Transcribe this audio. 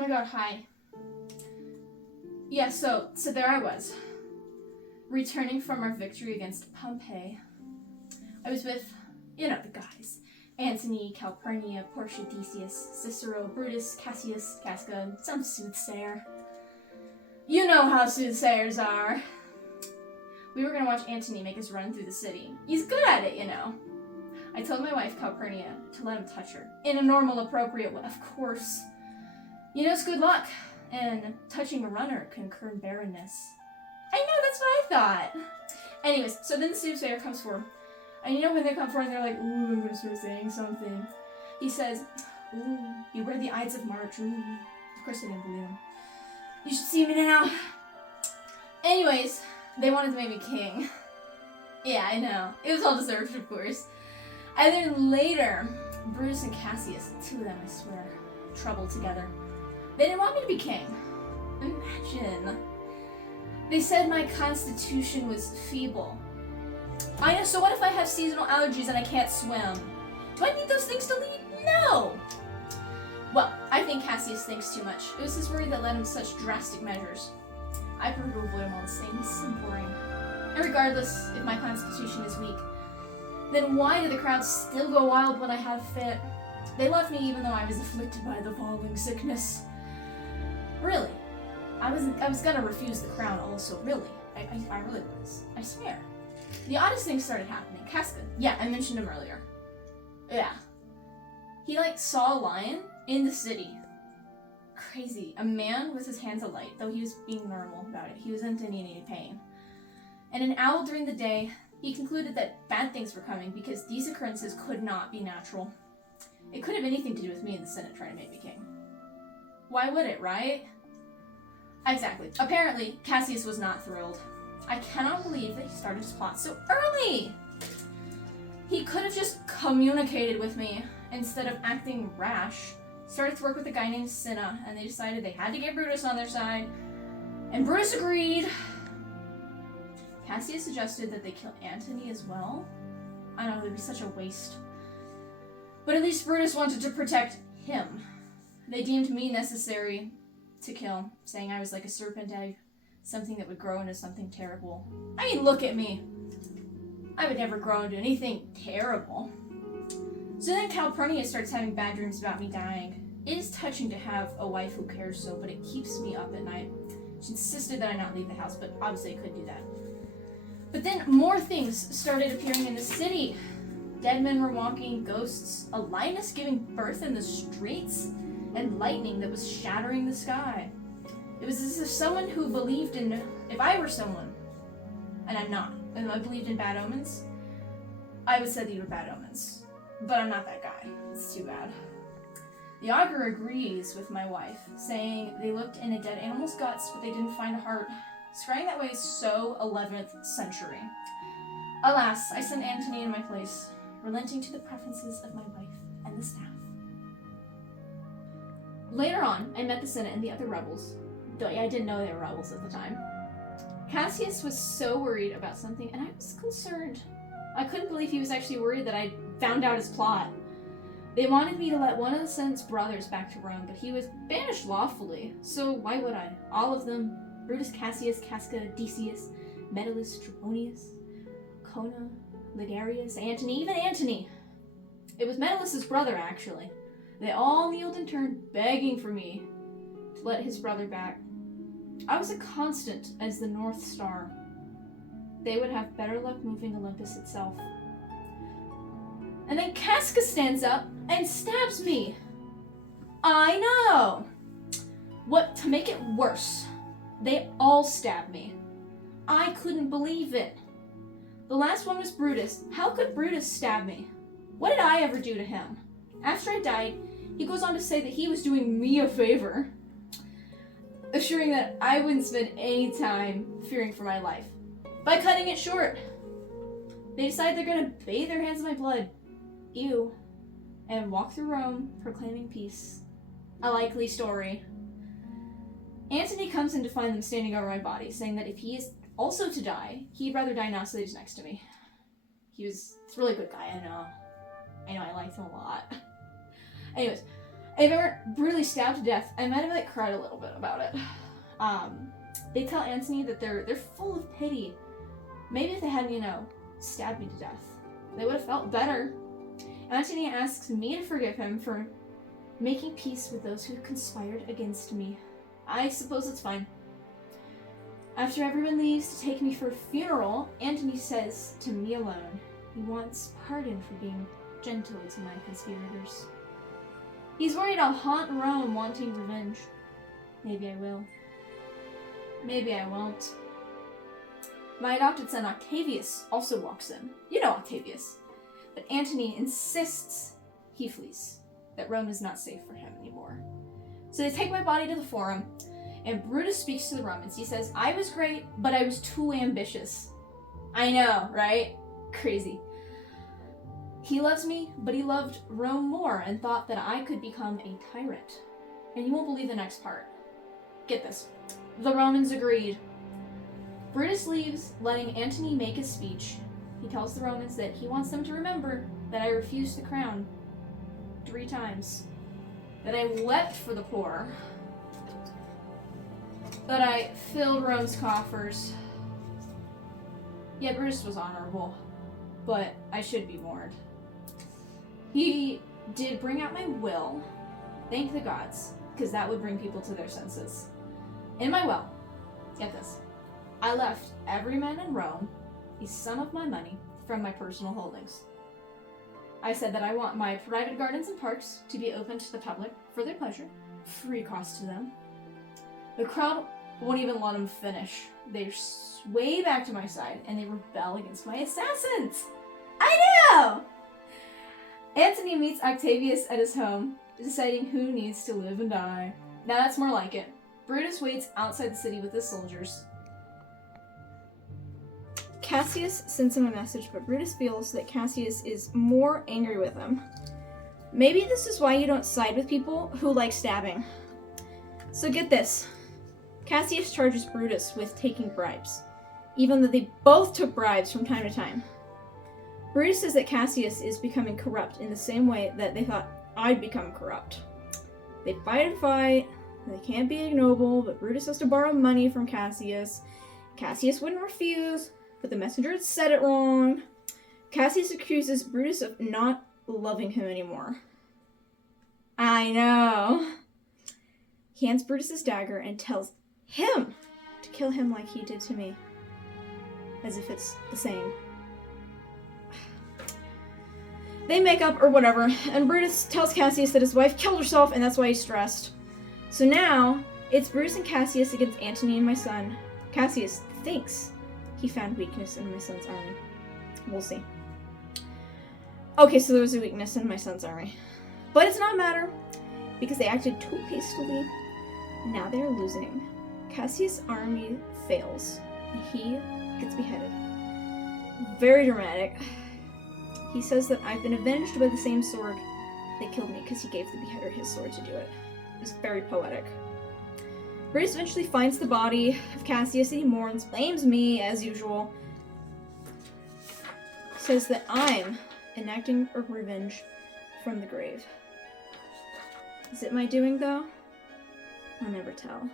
my god, hi. Yeah, so there I was, returning from our victory against Pompeii. I was with, the guys. Antony, Calpurnia, Portia, Decius, Cicero, Brutus, Cassius, Casca, some soothsayer. You know how soothsayers are. We were gonna watch Antony make his run through the city. He's good at it, I told my wife, Calpurnia, to let him touch her. In a normal, appropriate way, of course. It's good luck. And touching a runner can incur barrenness. I know, that's what I thought. Anyways, so then the soothsayer comes forward. And when they come forward, they're like, ooh, I'm gonna start saying something. He says, ooh, beware the Ides of March. Ooh. Of course I didn't believe him. You should see me now. Anyways, they wanted to make me king. Yeah, I know. It was all deserved, of course. And then later, Brutus and Cassius, the two of them, I swear, troubled together. They didn't want me to be king. Imagine. They said my constitution was feeble. I know, so what if I have seasonal allergies and I can't swim? Do I need those things to lead? No! Well, I think Cassius thinks too much. It was his worry that led him to such drastic measures. I prefer to avoid him all the same. He's so boring. And regardless if my constitution is weak, then why do the crowds still go wild when I have a fit? They left me even though I was afflicted by the following sickness. Really? I was gonna refuse the crown also, really. I really was. I swear. The oddest thing started happening. Casca. Yeah, I mentioned him earlier. Yeah. He, saw a lion in the city. Crazy. A man with his hands alight, though he was being normal about it. He wasn't in any pain. And an owl during the day, he concluded that bad things were coming because these occurrences could not be natural. It could have anything to do with me in the Senate trying to make me king. Why would it, right? Exactly. Apparently, Cassius was not thrilled. I cannot believe that he started his plot so early! He could have just communicated with me instead of acting rash. Started to work with a guy named Cinna, and they decided they had to get Brutus on their side. And Brutus agreed. Cassius suggested that they kill Antony as well. I know, it would be such a waste. But at least Brutus wanted to protect him. They deemed me necessary to kill, saying I was like a serpent egg, something that would grow into something terrible. I mean, look at me. I would never grow into anything terrible. So then Calpurnia starts having bad dreams about me dying. It is touching to have a wife who cares so, but it keeps me up at night. She insisted that I not leave the house, but obviously I couldn't do that. But then more things started appearing in the city. Dead men were walking, ghosts, a lioness giving birth in the streets, and lightning that was shattering the sky. It was as if someone who believed in, if I were someone, and I'm not, and I believed in bad omens, I would say that you were bad omens. But I'm not that guy. It's too bad. The augur agrees with my wife, saying they looked in a dead animal's guts, but they didn't find a heart. Scrying that way is so 11th century. Alas, I sent Antony in my place, relenting to the preferences of my wife and the staff. Later on, I met the Senate and the other rebels, though I didn't know they were rebels at the time. Cassius was so worried about something, and I was concerned. I couldn't believe he was actually worried that I found out his plot. They wanted me to let one of the Senate's brothers back to Rome, but he was banished lawfully, so why would I? All of them, Brutus, Cassius, Casca, Decius, Metellus, Trebonius, Cona, Ligarius, Antony, even Antony. It was Metellus' brother, actually. They all kneeled in turn, begging for me to let his brother back. I was a constant as the North Star. They would have better luck moving Olympus itself. And then Casca stands up and stabs me. I know! What, to make it worse, they all stabbed me. I couldn't believe it. The last one was Brutus. How could Brutus stab me? What did I ever do to him? After I died, he goes on to say that he was doing me a favor, assuring that I wouldn't spend any time fearing for my life. By cutting it short, they decide they're gonna bathe their hands in my blood, ew, and walk through Rome proclaiming peace. A likely story. Antony comes in to find them standing over my body, saying that if he is also to die, he'd rather die now so that he's next to me. He's a really good guy, I know, I liked him a lot. Anyways, If I weren't brutally stabbed to death, I might have like cried a little bit about it. They tell Antony that they're full of pity. Maybe if they hadn't, stabbed me to death, they would have felt better. Antony asks me to forgive him for making peace with those who conspired against me. I suppose it's fine. After everyone leaves to take me for a funeral, Antony says to me alone, he wants pardon for being gentle to my conspirators. He's worried I'll haunt Rome wanting revenge. Maybe I will. Maybe I won't. My adopted son Octavius also walks in. You know Octavius. But Antony insists he flees, that Rome is not safe for him anymore. So they take my body to the forum, and Brutus speaks to the Romans. He says, I was great, but I was too ambitious. I know, right? Crazy. He loves me, but he loved Rome more and thought that I could become a tyrant. And you won't believe the next part. Get this. The Romans agreed. Brutus leaves, letting Antony make his speech. He tells the Romans that he wants them to remember that I refused the crown 3 times. That I wept for the poor. That I filled Rome's coffers. Yeah, Brutus was honorable, but I should be warned. He did bring out my will. Thank the gods, because that would bring people to their senses. In my will, get this, I left every man in Rome a sum of my money from my personal holdings. I said that I want my private gardens and parks to be open to the public for their pleasure, free cost to them. The crowd won't even let them finish. They sway back to my side and they rebel against my assassins. I know! Antony meets Octavius at his home, deciding who needs to live and die. Now that's more like it. Brutus waits outside the city with his soldiers. Cassius sends him a message, but Brutus feels that Cassius is more angry with him. Maybe this is why you don't side with people who like stabbing. So get this. Cassius charges Brutus with taking bribes, even though they both took bribes from time to time. Brutus says that Cassius is becoming corrupt in the same way that they thought I'd become corrupt. They fight and fight, they can't be ignoble, but Brutus has to borrow money from Cassius. Cassius wouldn't refuse, but the messenger had said it wrong. Cassius accuses Brutus of not loving him anymore. I know. He hands Brutus his dagger and tells him to kill him like he did to me. As if it's the same. They make up or whatever, and Brutus tells Cassius that his wife killed herself and that's why he's stressed. So now, it's Brutus and Cassius against Antony and my son. Cassius thinks he found weakness in my son's army. We'll see. Okay, so there was a weakness in my son's army. But it's not a matter, because they acted too hastily. Now they are losing. Cassius' army fails, and he gets beheaded. Very dramatic. He says that I've been avenged by the same sword that killed me because he gave the beheader his sword to do it. It's very poetic. Brutus eventually finds the body of Cassius and he mourns, blames me as usual. Says that I'm enacting a revenge from the grave. Is it my doing though? I'll never tell.